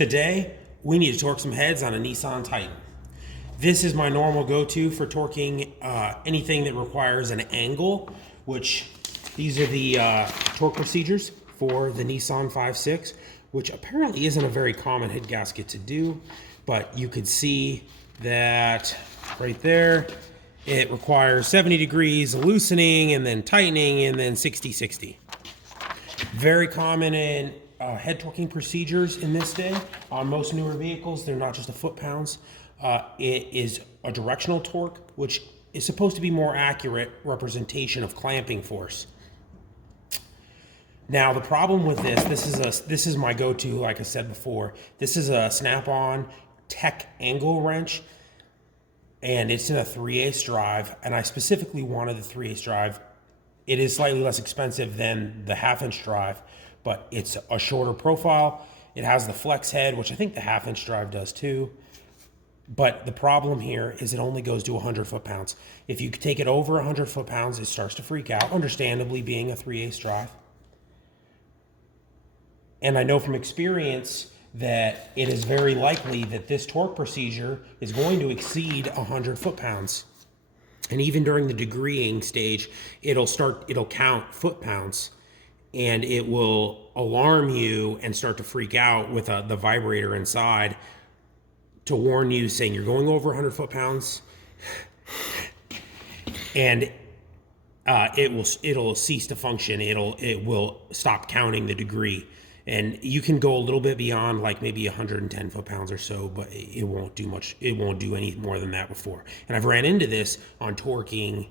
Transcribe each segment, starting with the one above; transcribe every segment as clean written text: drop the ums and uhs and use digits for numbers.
Today, we need to torque some heads on a Nissan Titan. This is my normal go-to for torquing anything that requires an angle, which these are the torque procedures for the Nissan 5.6, which apparently isn't a very common head gasket to do, but you could see that right there, it requires 70 degrees loosening and then tightening and then 60-60. Very common in head torquing procedures in this day. On most newer vehicles, they're not just a foot-pounds. It is a directional torque, which is supposed to be more accurate representation of clamping force. Now, the problem with this is my go-to, like I said before. This is a Snap-on Tech angle wrench, and it's in a 3/8 drive, and I specifically wanted the 3/8 drive. It is slightly less expensive than the 1/2-inch drive, but it's a shorter profile. It has the flex head, which I think the 1/2-inch drive does too. But the problem here is it only goes to 100 foot-pounds. If you take it over 100 foot-pounds, it starts to freak out, understandably being a 3/8 drive. And I know from experience that it is very likely that this torque procedure is going to exceed 100 foot-pounds. And even during the degreeing stage, it'll count foot-pounds, and it will alarm you and start to freak out with the vibrator inside to warn you, saying you're going over 100 foot-pounds, and it'll cease to function. It will stop counting the degree. And you can go a little bit beyond, like maybe 110 foot-pounds or so, but it won't do much. It won't do any more than that before. And I've ran into this on torquing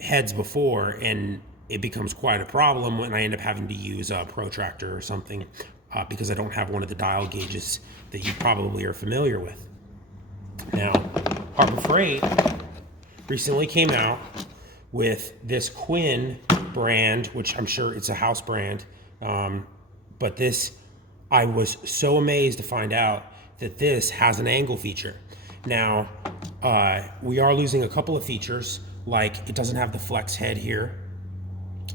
heads before, and it becomes quite a problem when I end up having to use a protractor or something because I don't have one of the dial gauges that you probably are familiar with. Now, Harbor Freight recently came out with this Quinn brand, which I'm sure it's a house brand. But this, I was so amazed to find out that this has an angle feature. Now, we are losing a couple of features, like it doesn't have the flex head here.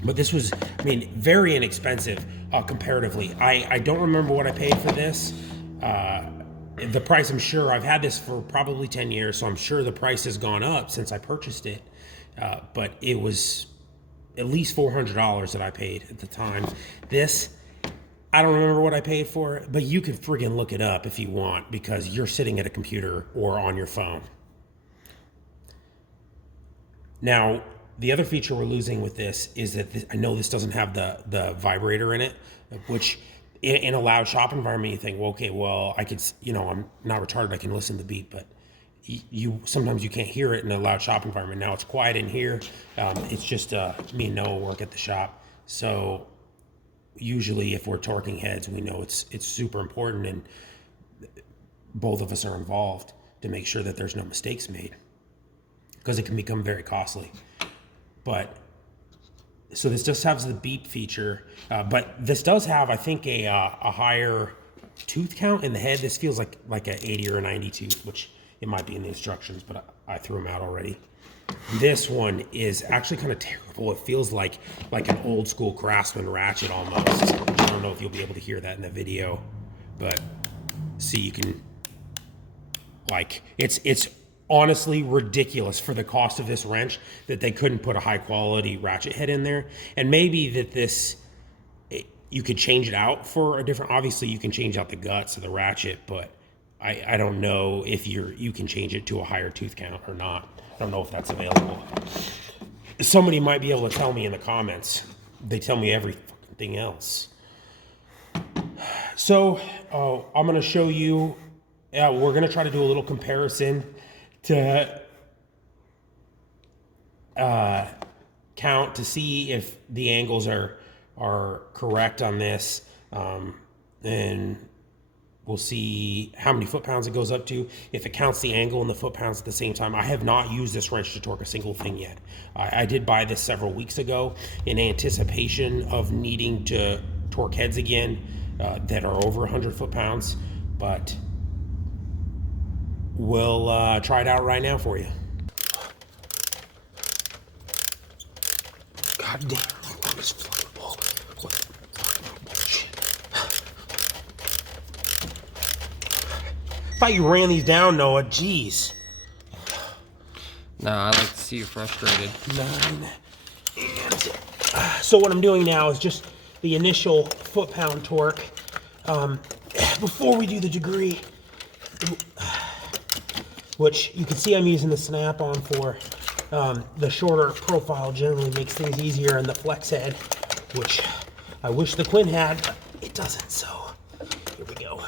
But this was, I mean, very inexpensive comparatively. I don't remember what I paid for this. The price, I'm sure, I've had this for probably 10 years, so I'm sure the price has gone up since I purchased it. But it was at least $400 that I paid at the time. This, I don't remember what I paid for it, but you can friggin' look it up if you want, because you're sitting at a computer or on your phone. Now, the other feature we're losing with this is that I know this doesn't have the vibrator in it, which in a loud shop environment, you think, well, okay, well, I could, I'm not retarded, I can listen to the beat, but sometimes you can't hear it in a loud shop environment. Now it's quiet in here. It's just me and Noah work at the shop, so usually if we're torquing heads, we know it's super important, and both of us are involved to make sure that there's no mistakes made, because it can become very costly. But so this just has the beep feature, but this does have, I think, a higher tooth count in the head. This feels like an 80 or a 90 tooth, which it might be in the instructions, but I threw them out already. This one is actually kind of terrible. It feels like an old school Craftsman ratchet almost. I don't know if you'll be able to hear that in the video, but see, you can, it's honestly ridiculous for the cost of this wrench that they couldn't put a high quality ratchet head in there. And maybe that you could change it out for a different, obviously you can change out the guts of the ratchet, but I don't know if you can change it to a higher tooth count or not. I don't know if that's available. Somebody might be able to tell me in the comments. They tell me everything else. So I'm going to show you, we're going to try to do a little comparison to count to see if the angles are correct on this. And we'll see how many foot-pounds it goes up to, if it counts the angle and the foot-pounds at the same time. I have not used this wrench to torque a single thing yet. I did buy this several weeks ago in anticipation of needing to torque heads again that are over 100 foot-pounds, but we'll try it out right now for you. God damn, look at this fucking ball. What the fucking bullshit. Thought you ran these down, Noah. Jeez. Nah, I like to see you frustrated. 9. And so what I'm doing now is just the initial foot-pound torque. Before we do the degree, which you can see I'm using the snap-on for. The shorter profile generally makes things easier, and the flex head, which I wish the Quinn had, but it doesn't, so here we go.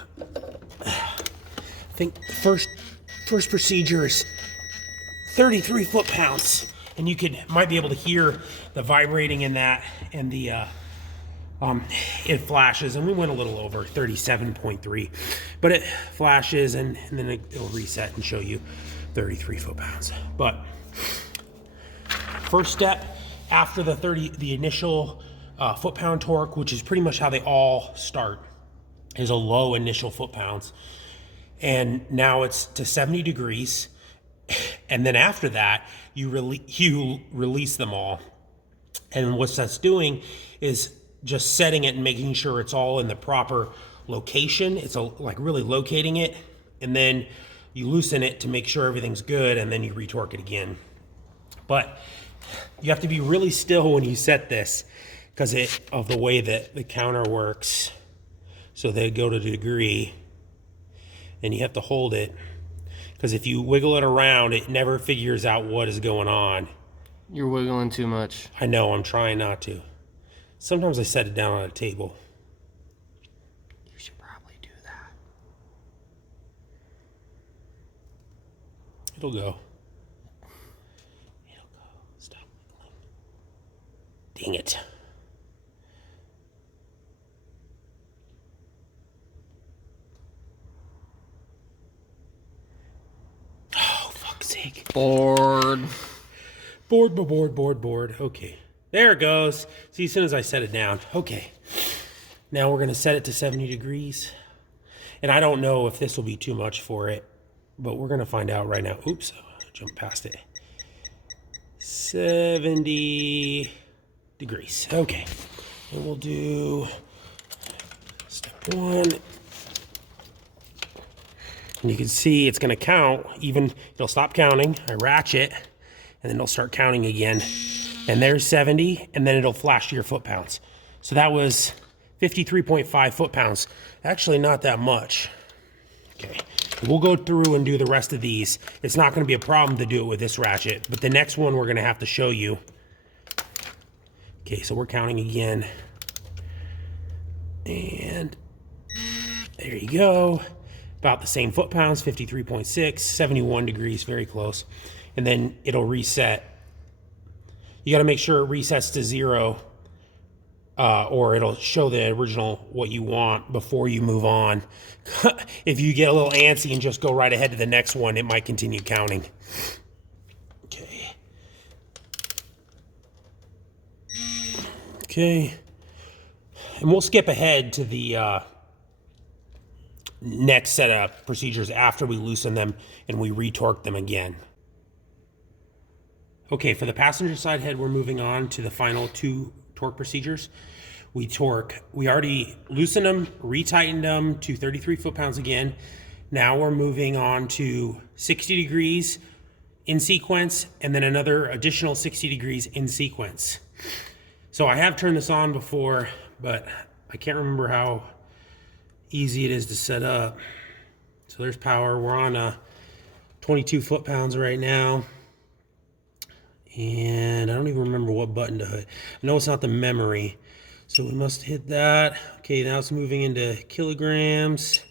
I think the first procedure is 33 foot-pounds, and you might be able to hear the vibrating in that, and the it flashes, and we went a little over 37.3, but it flashes, and then it'll reset and show you 33 foot-pounds. But first step after the initial foot-pound torque, which is pretty much how they all start, is a low initial foot-pounds, and now it's to 70 degrees, and then after that you release them all, and what that's doing is just setting it and making sure it's all in the proper location. It's like really locating it, and then you loosen it to make sure everything's good, and then you retorque it again. But you have to be really still when you set this because of the way that the counter works. So they go to the degree, and you have to hold it, because if you wiggle it around, it never figures out what is going on. You're wiggling too much. I know, I'm trying not to. Sometimes I set it down on a table. You should probably do that. It'll go. Stop wiggling. Dang it. Oh, fuck's sake. Bored. Board. Okay. There it goes. See, as soon as I set it down. Okay. Now we're going to set it to 70 degrees. And I don't know if this will be too much for it, but we're going to find out right now. Oops, I jumped past it. 70 degrees. Okay. And we'll do step 1. And you can see it's going to count. Even it'll stop counting. I ratchet, and then it'll start counting again. And there's 70, and then it'll flash to your foot-pounds. So that was 53.5 foot-pounds. Actually, not that much. Okay, we'll go through and do the rest of these. It's not going to be a problem to do it with this ratchet, but the next one we're going to have to show you. Okay, so we're counting again. And there you go. About the same foot-pounds, 53.6, 71 degrees, very close. And then it'll reset. You got to make sure it resets to 0, or it'll show the original what you want before you move on. If you get a little antsy and just go right ahead to the next one, it might continue counting. Okay. Okay. And we'll skip ahead to the next set of procedures after we loosen them and we retorque them again. Okay, for the passenger side head, we're moving on to the final 2 torque procedures. We already loosened them, retightened them to 33 foot-pounds again. Now we're moving on to 60 degrees in sequence, and then another additional 60 degrees in sequence. So I have turned this on before, but I can't remember how easy it is to set up. So there's power. We're on 22 foot-pounds right now. And I don't even remember what button to hit. I know it's not the memory. So we must hit that. Okay, now it's moving into kilograms.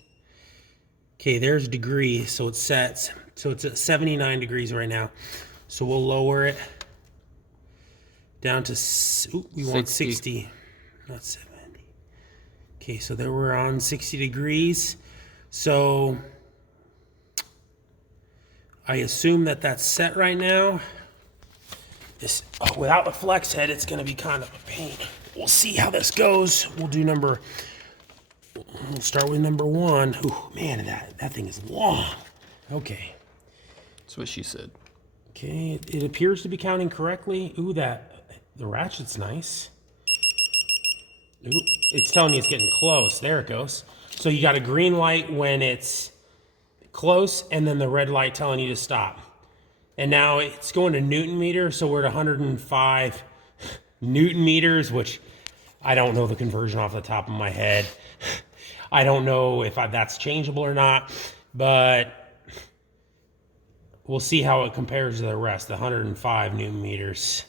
Okay, there's degree, so it sets. So it's at 79 degrees right now. So we'll lower it down to, we want 60, not 70. Okay, so there we're on 60 degrees. So I assume that that's set right now. Without the flex head, it's going to be kind of a pain. We'll see how this goes. We'll start with number 1. Ooh, man, that thing is long. Okay. That's what she said. Okay, it appears to be counting correctly. Ooh, the ratchet's nice. Ooh, it's telling me it's getting close. There it goes. So you got a green light when it's close, and then the red light telling you to stop. And now it's going to Newton meters, so we're at 105 Newton meters, which I don't know the conversion off the top of my head. I don't know if that's changeable or not, but we'll see how it compares to the rest, the 105 Newton meters.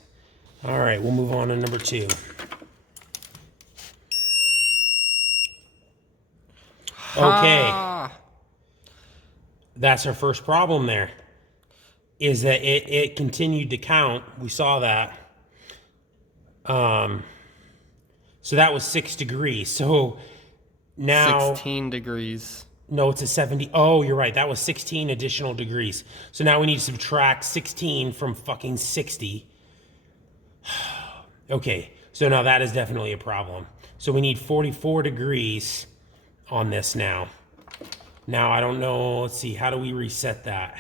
All right, we'll move on to number 2. Okay. That's our first problem there, is that it continued to count. We saw that. So that was 6 degrees. So now 16 degrees. No, it's a 70. Oh, you're right. That was 16 additional degrees. So now we need to subtract 16 from fucking 60. Okay, so now that is definitely a problem. So we need 44 degrees on this now. Now, I don't know. Let's see. How do we reset that?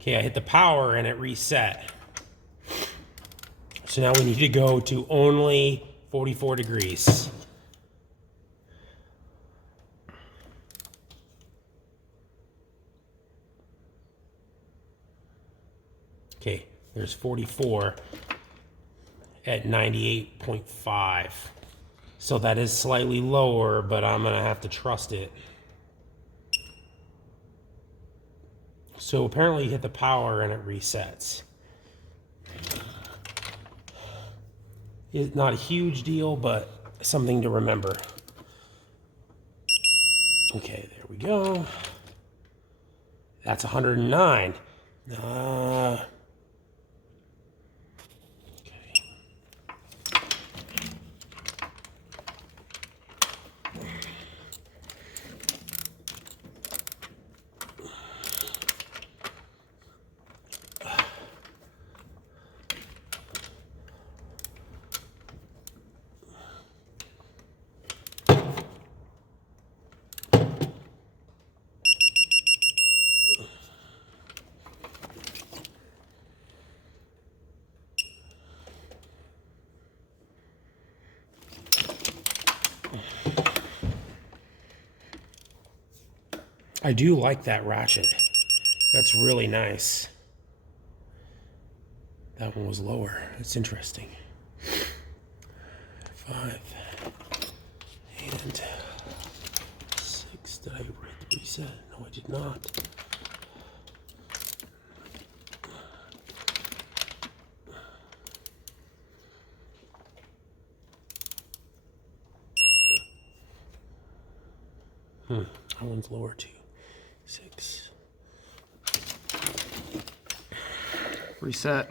Okay, I hit the power and it reset. So now we need to go to only 44 degrees. Okay, there's 44 at 98.5. So that is slightly lower, but I'm gonna have to trust it. So apparently you hit the power and it resets. It's not a huge deal, but something to remember. Okay, there we go. That's 109. Okay. I do like that ratchet. That's really nice. That one was lower. It's interesting. 5 and 6. Did I write the reset? No, I did not. That one's lower too. 6. Reset.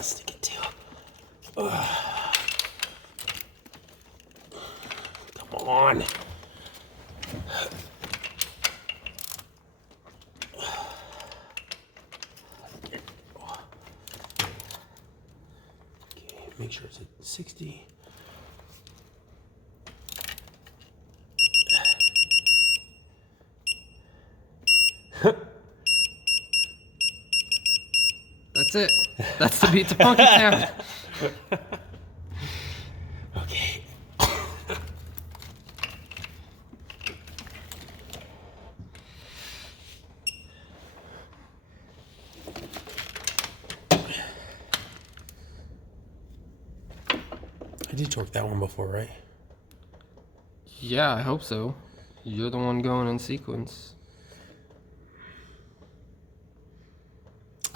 To get to. Come on. Okay, make sure it's at 60. That's it. That's the beat to Funky Town. Okay. I did torque that one before, right? Yeah, I hope so. You're the one going in sequence.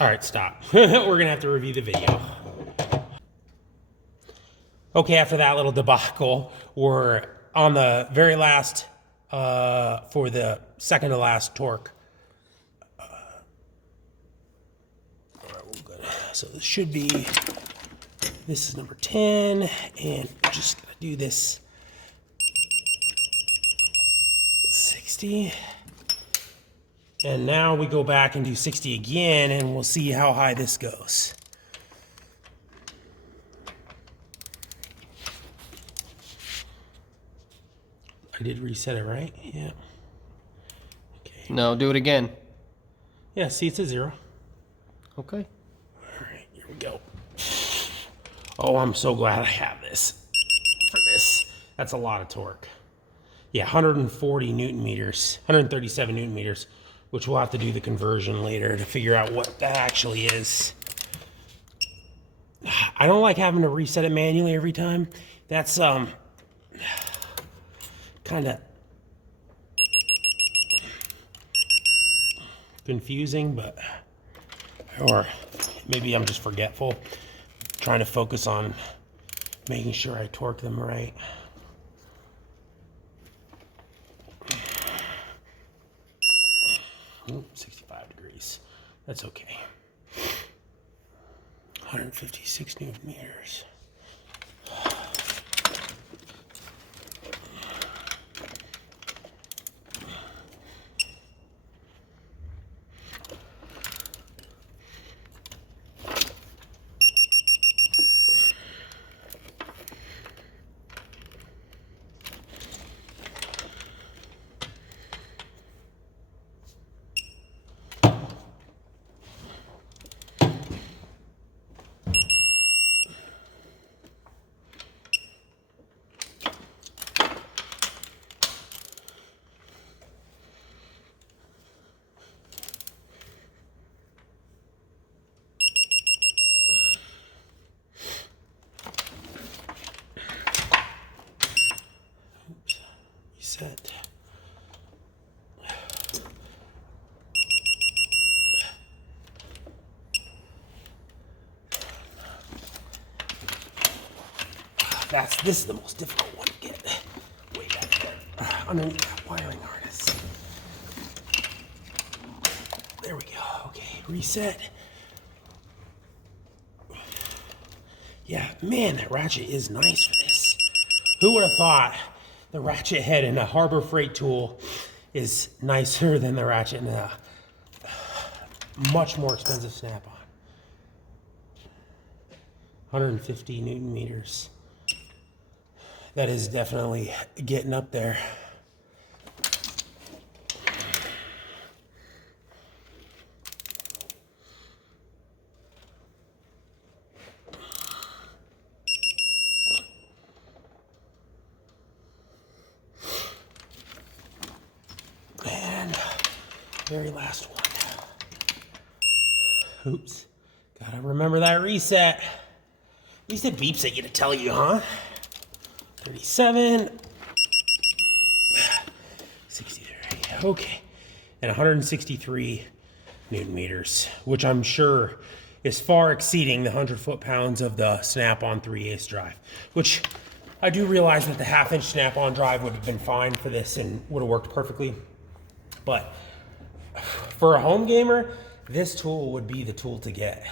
All right, stop. We're going to have to review the video. Okay, after that little debacle, we're on the very last, for the second to last torque. All right, we're good. So this should be, this is number 10, and we're just going to do this 60. And now we go back and do 60 again, and we'll see how high this goes. I did reset it, right? Yeah. Okay. No, do it again. Yeah, see, it's a 0. Okay. All right, here we go. Oh, I'm so glad I have this for this. That's a lot of torque. Yeah, 140 Newton meters, 137 Newton meters, which we'll have to do the conversion later to figure out what that actually is. I don't like having to reset it manually every time. That's kind of confusing, but, or maybe I'm just forgetful, trying to focus on making sure I torque them right. Ooh, 65 degrees. That's okay. 156 Newton meters. Reset. This is the most difficult one to get way back there underneath that wiring harness. There we go. Okay, reset. Yeah, man, that ratchet is nice for this. Who would have thought the ratchet head in a Harbor Freight tool is nicer than the ratchet in a much more expensive Snap-on. 150 Newton meters. That is definitely getting up there. And very last one. Oops. Gotta remember that reset. At least it beeps at you to tell you, huh? 37. 63. Okay. And 163 Newton meters, which I'm sure is far exceeding the 100 foot-pounds of the Snap-on 3/8 drive, which I do realize that the half-inch Snap-on drive would have been fine for this and would have worked perfectly. But for a home gamer, this tool would be the tool to get.